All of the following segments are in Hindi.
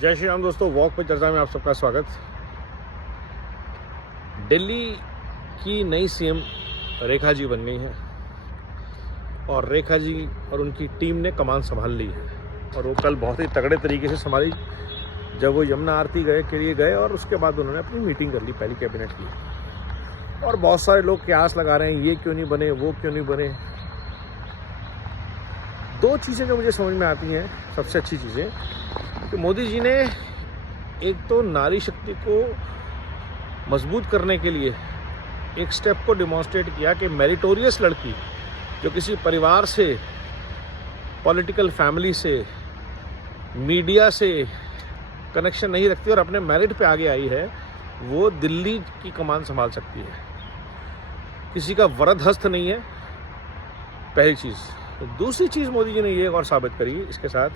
जय श्री राम दोस्तों, वॉक पे चर्चा में आप सबका स्वागत। दिल्ली की नई सीएम रेखा जी बन गई हैं और रेखा जी और उनकी टीम ने कमान संभाल ली है और वो कल बहुत ही तगड़े तरीके से संभाली। जब वो यमुना आरती के लिए गए और उसके बाद उन्होंने अपनी मीटिंग कर ली पहली कैबिनेट की। और बहुत सारे लोग कयास लगा रहे हैं ये क्यों नहीं बने, वो क्यों नहीं बने। दो चीज़ें जो मुझे समझ में आती हैं, सबसे अच्छी चीज़ें कि मोदी जी ने एक तो नारी शक्ति को मजबूत करने के लिए एक स्टेप को डिमॉन्स्ट्रेट किया कि मेरिटोरियस लड़की जो किसी परिवार से, पॉलिटिकल फैमिली से, मीडिया से कनेक्शन नहीं रखती और अपने मेरिट पे आगे आई है, वो दिल्ली की कमान संभाल सकती है। किसी का वरद हस्त नहीं है, पहली चीज़। तो दूसरी चीज़ मोदी जी ने ये और साबित करी इसके साथ,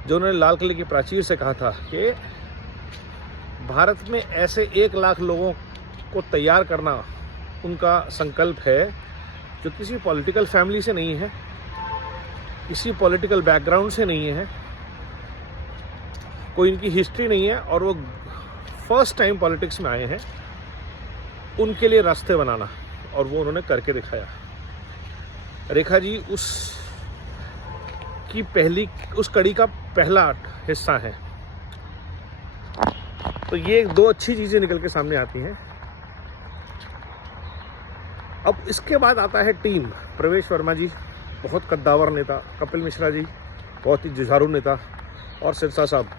जो उन्होंने लाल किले की प्राचीर से कहा था कि भारत में ऐसे 1 लाख लोगों को तैयार करना उनका संकल्प है जो किसी पॉलिटिकल फैमिली से नहीं है, किसी पॉलिटिकल बैकग्राउंड से नहीं है, कोई इनकी हिस्ट्री नहीं है और वो फर्स्ट टाइम पॉलिटिक्स में आए हैं, उनके लिए रास्ते बनाना, और वो उन्होंने करके दिखाया। रेखा जी उस कड़ी का पहला हिस्सा है। तो ये 2 अच्छी चीज़ें निकल के सामने आती हैं। अब इसके बाद आता है टीम। प्रवेश वर्मा जी बहुत कद्दावर नेता, कपिल मिश्रा जी बहुत ही जुझारू नेता, और सिरसा साहब,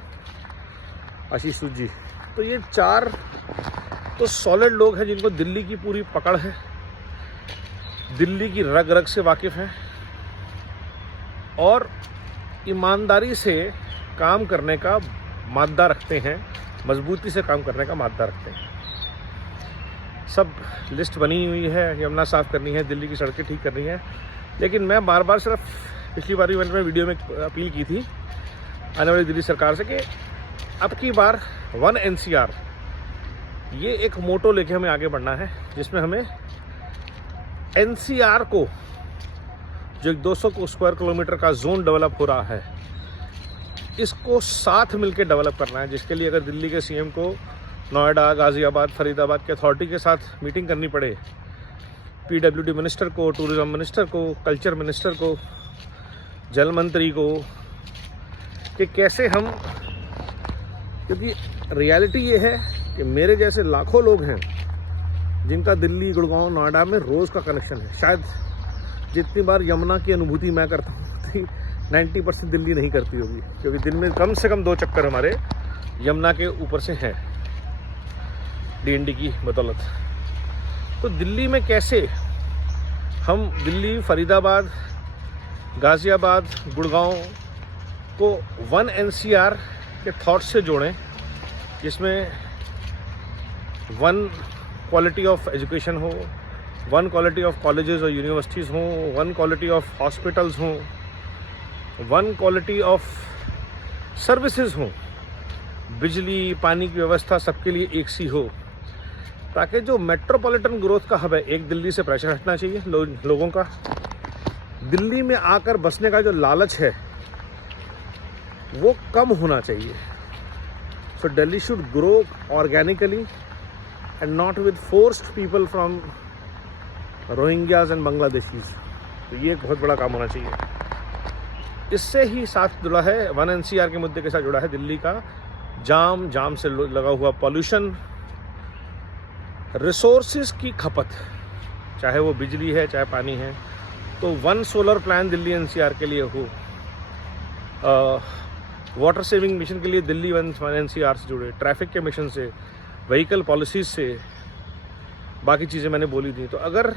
आशीष सूद जी। तो ये 4 तो सॉलिड लोग हैं जिनको दिल्ली की पूरी पकड़ है, दिल्ली की रग रग से वाकिफ़ हैं और ईमानदारी से काम करने का मादा रखते हैं, मजबूती से काम करने का मादा रखते हैं। सब लिस्ट बनी हुई है, यमुना साफ़ करनी है, दिल्ली की सड़कें ठीक करनी है। लेकिन मैं बार बार सिर्फ पिछली बार मैंने वीडियो में अपील की थी आने वाली दिल्ली सरकार से कि अब की बार 1 NCR ये एक मोटो लेके हमें आगे बढ़ना है, जिसमें हमें NCR को, जो 200 स्क्वायर किलोमीटर का जोन डेवलप हो रहा है, इसको साथ मिलकर डेवलप करना है। जिसके लिए अगर दिल्ली के सीएम को नोएडा, गाज़ियाबाद, फरीदाबाद के अथॉरिटी के साथ मीटिंग करनी पड़े, PWD मिनिस्टर को, टूरिज़्म मिनिस्टर को, कल्चर मिनिस्टर को, जल मंत्री को, कि कैसे हम, क्योंकि रियलिटी ये है कि मेरे जैसे लाखों लोग हैं जिनका दिल्ली, गुड़गांव, नोएडा में रोज़ का कनेक्शन है। शायद जितनी बार यमुना की अनुभूति मैं करता हूँ 90% दिल्ली नहीं करती होगी, क्योंकि दिन में कम से कम 2 चक्कर हमारे यमुना के ऊपर से हैं DND की बदौलत। तो दिल्ली में कैसे हम दिल्ली, फरीदाबाद, गाज़ियाबाद, गुड़गांव को 1 NCR के थॉट से जोड़ें, जिसमें 1 क्वालिटी ऑफ एजुकेशन हो, 1 क्वालिटी ऑफ कॉलेजेस और यूनिवर्सिटीज़ हों, 1 क्वालिटी ऑफ हॉस्पिटल्स हों, 1 क्वालिटी ऑफ सर्विसेज हों, बिजली, पानी की व्यवस्था सबके लिए एक सी हो, ताकि जो मेट्रोपॉलिटन ग्रोथ का हब है, एक दिल्ली से प्रेशर हटना चाहिए लोगों का। दिल्ली में आकर बसने का जो लालच है वो कम होना चाहिए। So Delhi should grow organically and not with forced people from Rohingyas and Bangladeshis. तो ये एक बहुत बड़ा काम होना चाहिए। इससे ही साथ जुड़ा है, 1 NCR के मुद्दे के साथ जुड़ा है दिल्ली का जाम से लगा हुआ पॉल्यूशन, रिसोर्सेज की खपत, चाहे वो बिजली है, चाहे पानी है। तो 1 सोलर प्लान दिल्ली NCR के लिए हो, वाटर सेविंग मिशन के लिए दिल्ली 1 NCR से जुड़े, ट्रैफिक के मिशन से, व्हीकल पॉलिसीज से, बाकी चीज़ें मैंने बोली थी। तो अगर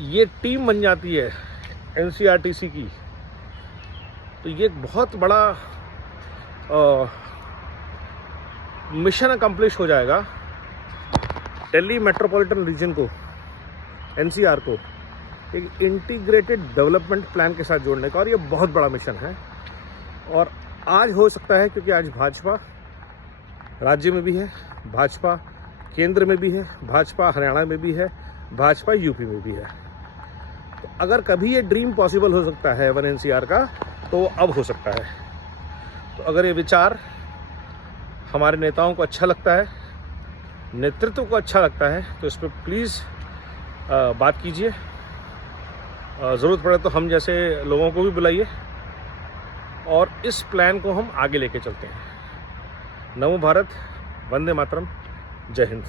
ये टीम बन जाती है NCRTC की, तो ये एक बहुत बड़ा मिशन अकम्प्लिश हो जाएगा। दिल्ली मेट्रोपॉलिटन रीजन को, NCR को एक इंटीग्रेटेड डेवलपमेंट प्लान के साथ जोड़ने का, और ये बहुत बड़ा मिशन है। और आज हो सकता है, क्योंकि आज भाजपा राज्य में भी है, भाजपा केंद्र में भी है, भाजपा हरियाणा में भी है, भाजपा यूपी में भी है। तो अगर कभी ये ड्रीम पॉसिबल हो सकता है 1 NCR का, तो वो अब हो सकता है। तो अगर ये विचार हमारे नेताओं को अच्छा लगता है, नेतृत्व को अच्छा लगता है, तो इस पर प्लीज़ बात कीजिए। ज़रूरत पड़े तो हम जैसे लोगों को भी बुलाइए और इस प्लान को हम आगे लेके चलते हैं। नमो भारत, वंदे मातरम, जय हिंद।